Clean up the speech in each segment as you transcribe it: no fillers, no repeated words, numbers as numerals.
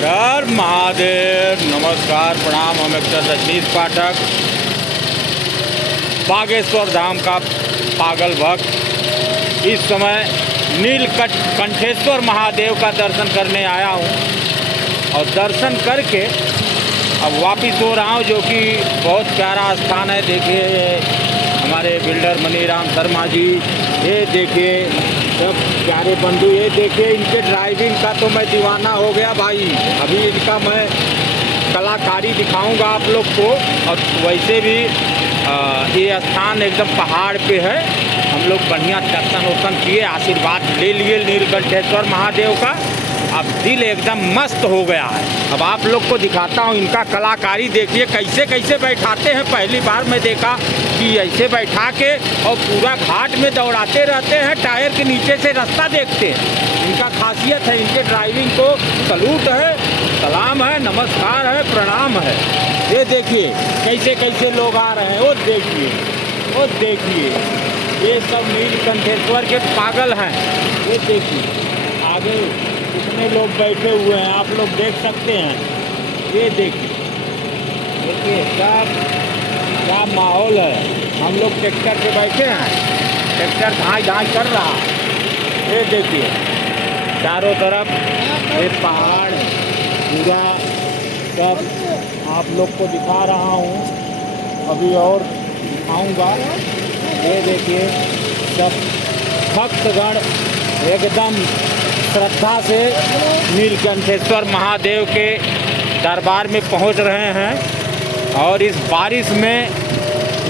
हर हर महादेव। नमस्कार, प्रणाम। हम एक्टर रजनीश पाठक, बागेश्वर धाम का पागल भक्त। इस समय नीलकंठेश्वर महादेव का दर्शन करने आया हूँ और दर्शन करके अब वापस हो रहा हूँ, जो कि बहुत प्यारा स्थान है। देखिए हमारे बिल्डर मनीराम शर्मा जी, ये देखिए सब प्यारे बंधु, ये देखिए इनके ड्राइविंग का तो मैं दीवाना हो गया भाई। अभी इनका मैं कलाकारी दिखाऊंगा आप लोग को। और वैसे भी ये स्थान एकदम पहाड़ पे है। हम लोग बढ़िया दर्शन वर्शन किए, आशीर्वाद ले लिए नीलकंठेश्वर महादेव का। अब दिल एकदम मस्त हो गया है। अब आप लोग को दिखाता हूँ इनका कलाकारी। देखिए कैसे कैसे बैठाते हैं। पहली बार मैं देखा कि ऐसे बैठा के और पूरा घाट में दौड़ाते रहते हैं, टायर के नीचे से रास्ता देखते हैं। इनका खासियत है, इनके ड्राइविंग को सलूट है, सलाम है, नमस्कार है, प्रणाम है। ये देखिए कैसे कैसे लोग आ रहे हैं। वो देखिए ये सब नीलकंठेश्वर के पागल हैं। ये देखिए आगे कितने लोग बैठे हुए हैं, आप लोग देख सकते हैं। ये देखिए क्या माहौल है। हम लोग ट्रैक्टर पे बैठे हैं, ट्रैक्टर धाई धाई कर रहा। ये देखिए चारों तरफ ये पहाड़ पूरा सब आप लोग को दिखा रहा हूँ। अभी और दिखाऊंगा। ये देखिए सब भक्तगण एकदम श्रद्धा से नीलकंठेश्वर महादेव के दरबार में पहुंच रहे हैं। और इस बारिश में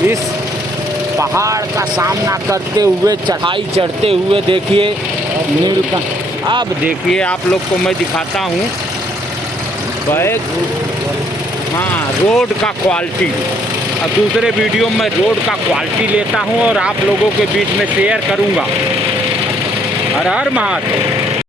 इस पहाड़ का सामना करते हुए, चढ़ाई चढ़ते हुए देखिए नीलकंठ। अब देखिए आप लोग को मैं दिखाता हूँ रोड का क्वालिटी। अब दूसरे वीडियो में रोड का क्वालिटी लेता हूँ और आप लोगों के बीच में शेयर करूँगा। हर हर महादेव।